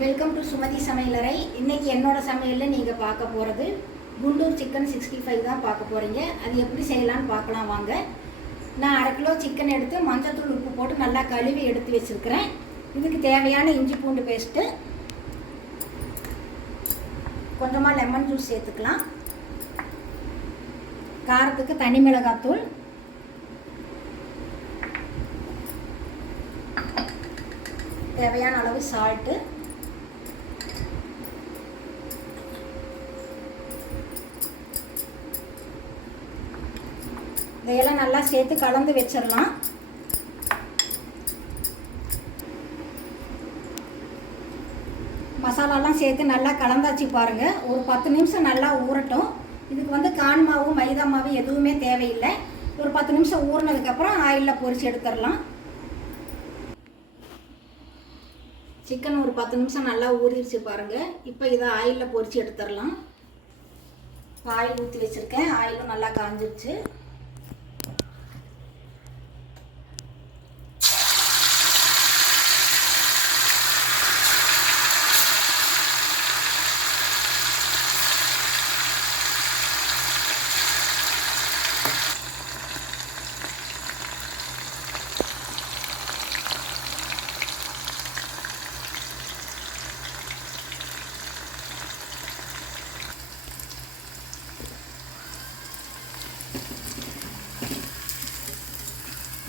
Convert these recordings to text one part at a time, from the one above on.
Welcome to Sumathi சமையலறை. இன்றைக்கி என்னோடய சமையலில் நீங்கள் பார்க்க போகிறது குண்டூர் சிக்கன் 65 தான் பார்க்க போகிறீங்க. அது எப்படி செய்யலான்னு பார்க்கலாம் வாங்க. நான் 1/2 கிலோ சிக்கன் எடுத்து மஞ்சள்தூள் உப்பு போட்டு நல்லா கழுவி எடுத்து வச்சுருக்கிறேன். இதுக்கு தேவையான இஞ்சி பூண்டு பேஸ்ட்டு, கொஞ்சமாக லெமன் ஜூஸ் சேர்த்துக்கலாம், காரத்துக்கு தனி மிளகாத்தூள், தேவையான அளவு சால்ட்டு, இதையெல்லாம் நல்லா சேர்த்து கலந்து வச்சிடலாம். மசாலாலாம் சேர்த்து நல்லா கலந்தாச்சு பாருங்கள். ஒரு 10 நிமிஷம் நல்லா ஊறட்டும். இதுக்கு கார்ன் மாவு மைதா மாவு எதுவுமே தேவையில்லை. ஒரு 10 நிமிஷம் ஊறினதுக்கப்புறம் ஆயிலில் பொரித்து எடுத்துடலாம். சிக்கன் ஒரு 10 நிமிஷம் நல்லா ஊறிடுச்சு பாருங்கள். இப்போ இதை ஆயிலில் பொரித்து எடுத்துடலாம். ஆயில் ஊற்றி வச்சுருக்கேன். ஆயிலும் நல்லா காஞ்சிருச்சு.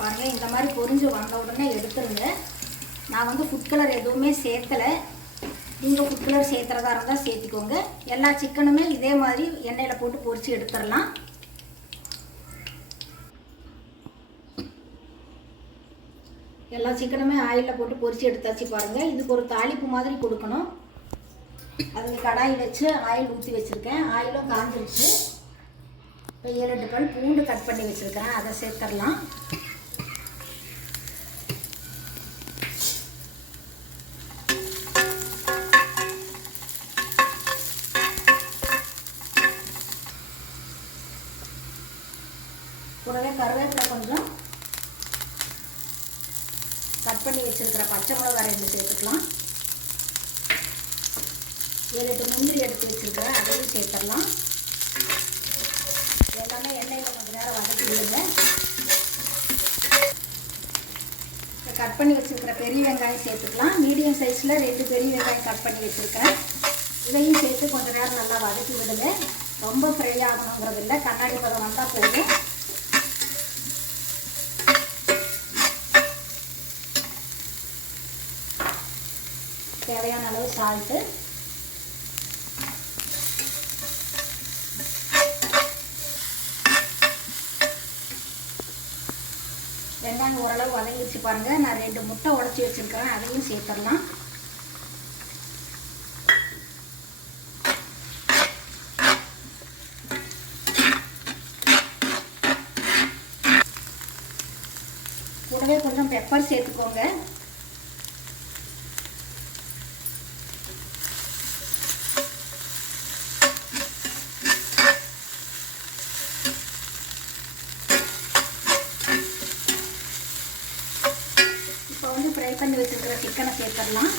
பாருங்கள், இந்த மாதிரி பொரிஞ்சு வந்த உடனே எடுத்துருங்க. நான் ஃபுட் கலர் எதுவுமே சேர்த்தலை. நீங்கள் ஃபுட் கலர் சேர்த்துறதா இருந்தால் சேர்த்திக்கோங்க. எல்லா சிக்கனுமே இதே மாதிரி எண்ணெயில் போட்டு பொரித்து எடுத்துடலாம். எல்லா சிக்கனுமே ஆயிலில் போட்டு பொரித்து எடுத்தாச்சு பாருங்கள். இதுக்கு ஒரு தாளிப்பு மாதிரி கொடுக்கணும். அதுக்கு கடாய் வச்சு ஆயில் ஊற்றி வச்சுருக்கேன். ஆயிலும் காஞ்சிருச்சு. இப்போ 7-8 பல் பூண்டு கட் பண்ணி வச்சுருக்கிறேன். அதை சேர்த்துடலாம். கூடவே கருவேப்பிலை கொஞ்சம், கட் பண்ணி வச்சுருக்கிற பச்சை மிளகாய் 2 சேர்த்துக்கலாம். 7-8 முந்திரி எடுத்து வச்சுருக்கிறேன். அதையும் சேர்த்துடலாம். எல்லாமே எண்ணெயில் கொஞ்சம் நேரம் வதக்கி விடுங்க. கட் பண்ணி வச்சுருக்கிற பெரிய வெங்காயம் சேர்த்துக்கலாம். மீடியம் சைஸில் 2 பெரிய வெங்காயம் கட் பண்ணி வச்சுருக்கிறேன். இதையும் சேர்த்து கொஞ்சம் நேரம் நல்லா வதக்கி விடுங்க. ரொம்ப ஃப்ரை ஆகணுங்கிறது இல்லை, கண்ணாடி பதம் வந்தால் போதும். தேவையான அளவு சால்ட்டு, வெங்காயம் ஓரளவு வதங்கிடுச்சு பாருங்கள். நான் 2 முட்டை உடைச்சி வச்சுருக்கிறேன். அதையும் சேர்த்துடலாம். கூடவே கொஞ்சம் பெப்பர் சேர்த்துக்கோங்க. ஃப்ரை பண்ணி வச்சுருக்கிற சிக்கனை சேர்த்துடலாம்.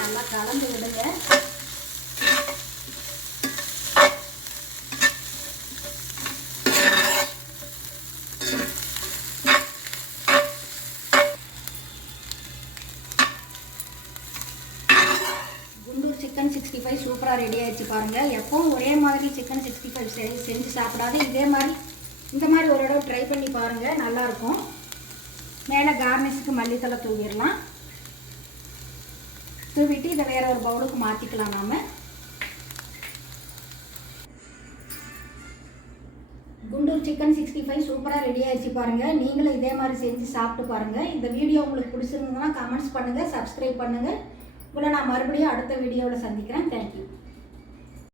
நல்லா கலந்து விடுங்க. குண்டூர் சிக்கன் 65 சூப்பராக ரெடி ஆகிடுச்சு பாருங்கள். எப்பவும் ஒரே மாதிரி சிக்கன் 65 செஞ்சு சாப்பிடாது. இந்த மாதிரி ஒரு தடவை ட்ரை பண்ணி பாருங்கள், நல்லாயிருக்கும். மேலே கார்னிஷுக்கு மல்லித்தலை தூவிடலாம். தூவிட்டு இதை வேறு ஒரு பவுலுக்கு மாற்றிக்கலாம். நாம் குண்டூர் சிக்கன் 65 சூப்பராக ரெடி ஆகிடுச்சு பாருங்கள். நீங்களும் இதே மாதிரி செஞ்சு சாப்பிட்டு பாருங்கள். இந்த வீடியோ உங்களுக்கு பிடிச்சிருந்ததுன்னா கமெண்ட்ஸ் பண்ணுங்கள், சப்ஸ்கிரைப் பண்ணுங்கள். உங்களை நான் மறுபடியும் அடுத்த வீடியோவில் சந்திக்கிறேன். தேங்க்யூ.